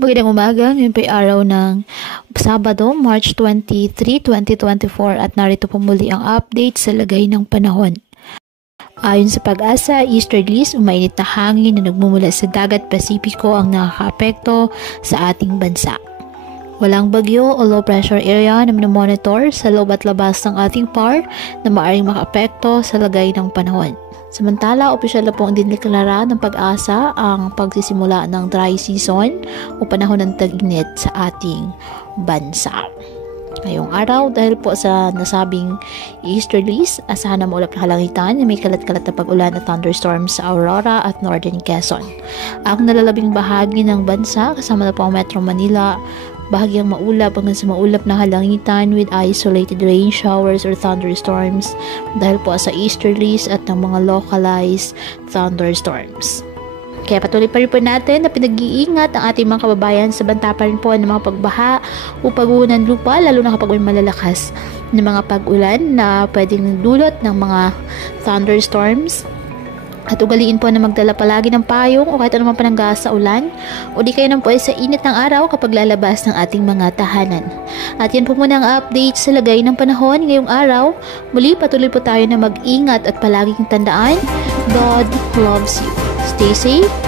Magandang umaga, ngayon po ay araw ng Sabado, March 23, 2024 at narito po muli ang update sa lagay ng panahon. Ayon sa Pag-asa, easterlies, umainit na hangin na nagmumula sa dagat Pasipiko ang nakakaapekto sa ating bansa. Walang bagyo o low pressure area na monitor sa loob at labas ng ating PAR na maaaring makaapekto sa lagay ng panahon. Samantala, opisyal na pong dineklara ng Pag-asa ang pagsisimula ng dry season o panahon ng tag-init sa ating bansa. Ngayong araw, dahil po sa nasabing easterlies, asahan na maulap na kalangitan na may kalat-kalat na pag-ulan at thunderstorms sa Aurora at Northern Quezon. Ang nalalabing bahagi ng bansa, kasama na po ang Metro Manila, bahagyang maulap hanggang sa maulap na halangitan with isolated rain showers or thunderstorms dahil po sa easterlies at ng mga localized thunderstorms. Kaya patuloy pa rin po natin na pinag-iingat ang ating mga kababayan sa banta pa rin po ng mga pagbaha o pagguho ng lupa, lalo na kapag may malalakas na mga pag-ulan na pwedeng nagdulot ng mga thunderstorms. At ugaliin po na magdala palagi ng payong o kahit anumang panangga sa ulan o di kayo nang po ay sa init ng araw kapag lalabas ng ating mga tahanan. At yan po muna ang update sa lagay ng panahon ngayong araw. Muli patuloy po tayo na mag-ingat at palaging tandaan, God loves you. Stay safe.